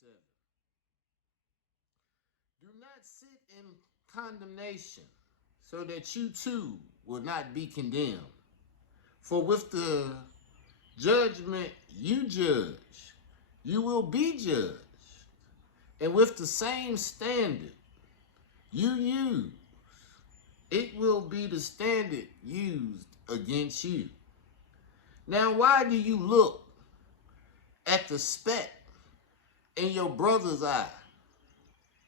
7. Do not sit in condemnation, so that you too will not be condemned. For with the judgment you judge, you will be judged. And with the same standard you use, it will be the standard used against you. Now, why do you look at the speck in your brother's eye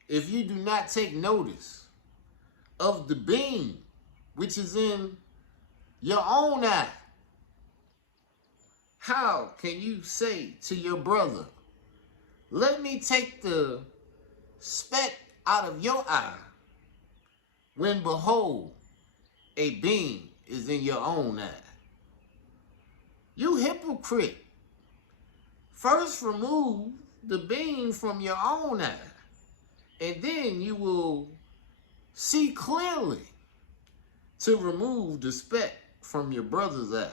if you do not take notice of the beam which is in your own eye? How can you say to your brother, let me take the speck out of your eye, when behold, a beam is in your own eye? You hypocrite. First remove the beam from your own eye, and then you will see clearly to remove the speck from your brother's eye.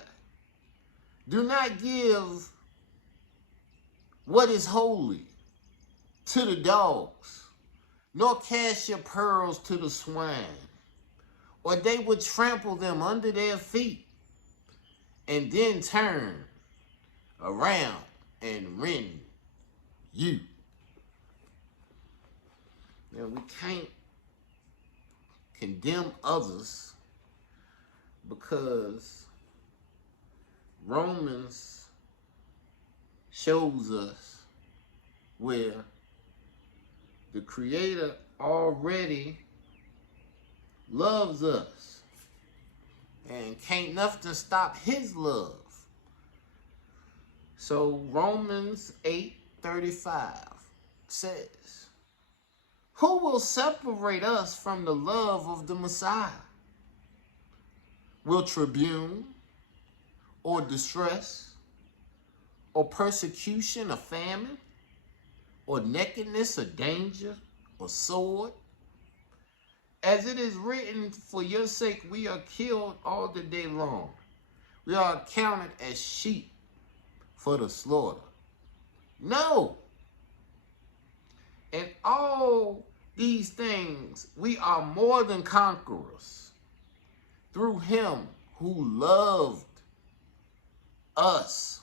Do not give what is holy to the dogs, nor cast your pearls to the swine, or they would trample them under their feet, and then turn around and rend you. Now, we can't condemn others because Romans shows us where the Creator already loves us, and can't nothing stop his love. So Romans 8:35 says, who will separate us from the love of the Messiah? Will tribune, or distress, or persecution, or famine, or nakedness, or danger, or sword? As it is written, for your sake we are killed all the day long. We are counted as sheep for the slaughter. No. In all these things, we are more than conquerors through him who loved us.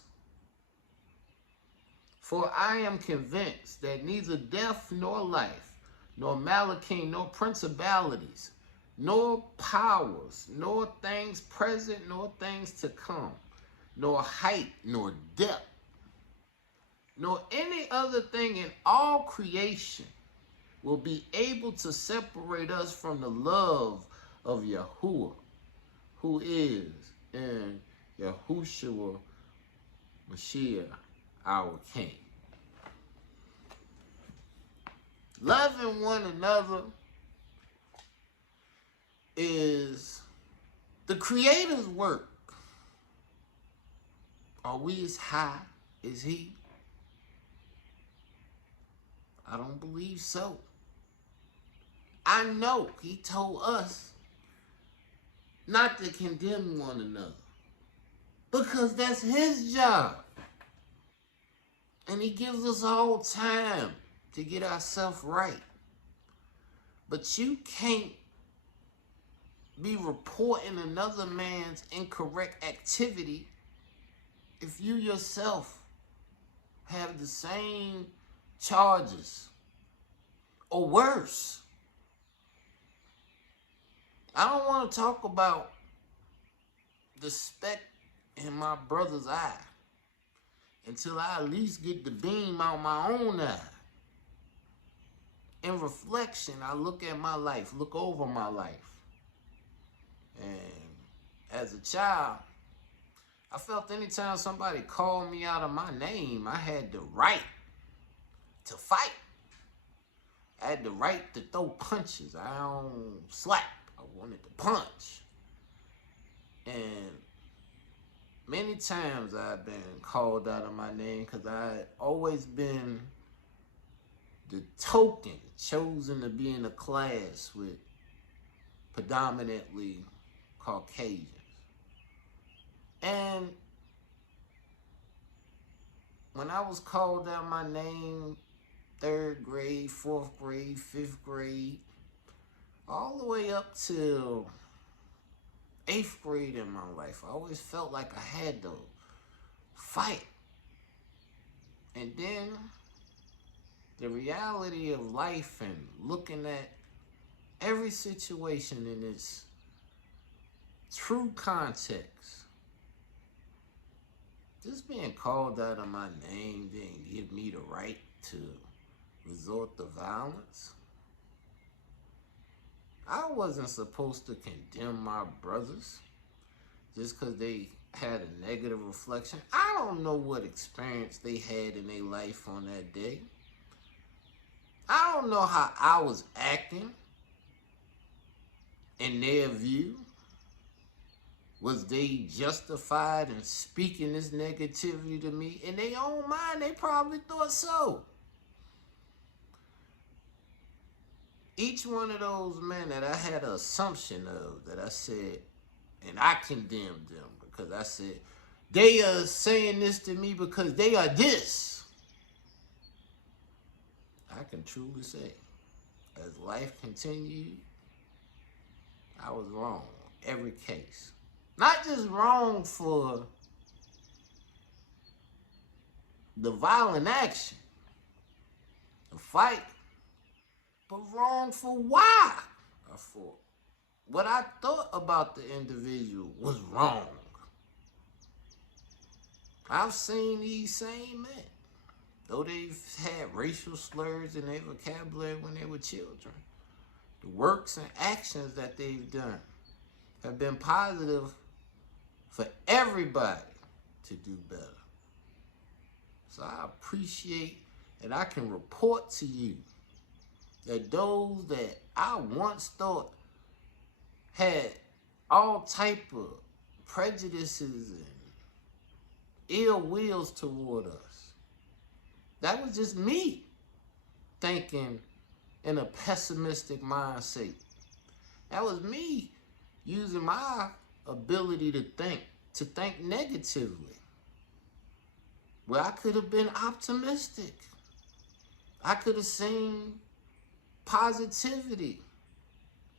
For I am convinced that neither death nor life, nor malachim, nor principalities, nor powers, nor things present, nor things to come, nor height, nor depth, nor any other thing in all creation will be able to separate us from the love of Yahuwah, who is in Yahushua Mashiach, our King. Loving one another is the Creator's work. Are we as high as he? I don't believe so. I know he told us not to condemn one another, because that's his job. And he gives us all time to get ourselves right. But you can't be reporting another man's incorrect activity if you yourself have the same charges or worse. I don't want to talk about the speck in my brother's eye until I at least get the beam out my own eye. In reflection, I look at my life, look over my life. And as a child, I felt anytime somebody called me out of my name, I had the right to fight. I had the right to throw punches. I don't slap. I wanted to punch. And many times I've been called out of my name because I had always been the token chosen to be in a class with predominantly Caucasians. And when I was called out my name, third grade, fourth grade, fifth grade, all the way up to eighth grade in my life. I always felt like I had to fight. And then the reality of life and looking at every situation in its true context. Just being called out of my name didn't give me the right to resort to violence. I wasn't supposed to condemn my brothers just because they had a negative reflection. I don't know what experience they had in their life on that day. I don't know how I was acting in their view. Was they justified in speaking this negativity to me? In their own mind, they probably thought so. Each one of those men that I had an assumption of, that I said, and I condemned them because I said, they are saying this to me because they are this. I can truly say, as life continued, I was wrong in every case. Not just wrong for the violent action, the fight, but wrong for why I fought. What I thought about the individual was wrong. I've seen these same men, though they've had racial slurs in their vocabulary when they were children, the works and actions that they've done have been positive for everybody to do better. So I appreciate and I can report to you that those that I once thought had all type of prejudices and ill wills toward us, that was just me thinking in a pessimistic mindset. That was me using my ability to think negatively, where I could have been optimistic. I could have seen positivity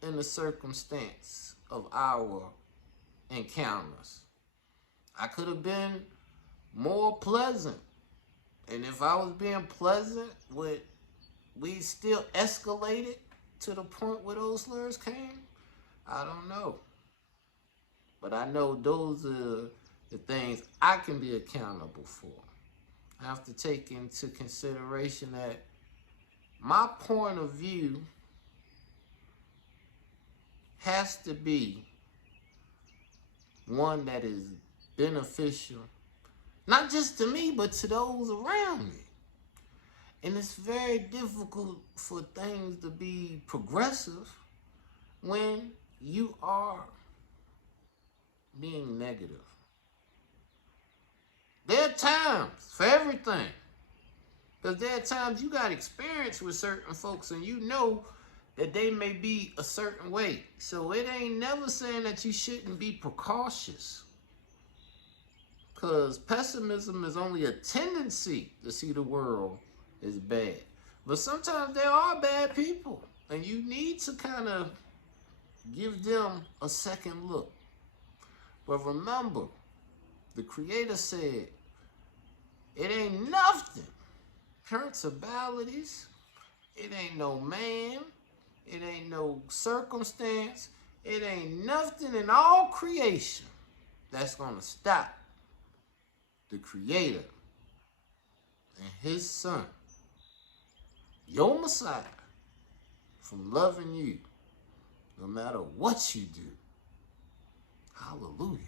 in the circumstance of our encounters. I could have been more pleasant. And if I was being pleasant, would we still escalated to the point where those slurs came? I don't know. But I know those are the things I can be accountable for. I have to take into consideration that my point of view has to be one that is beneficial, not just to me, but to those around me. And it's very difficult for things to be progressive when you are being negative. There are times for everything. Because there are times you got experience with certain folks and you know that they may be a certain way. So it ain't never saying that you shouldn't be precautious. Because pessimism is only a tendency to see the world as bad. But sometimes there are bad people. And you need to kind of give them a second look. But remember, the Creator said, it ain't nothing. Principalities, it ain't no man, it ain't no circumstance, it ain't nothing in all creation that's going to stop the Creator and His Son, your Messiah, from loving you no matter what you do. Hallelujah.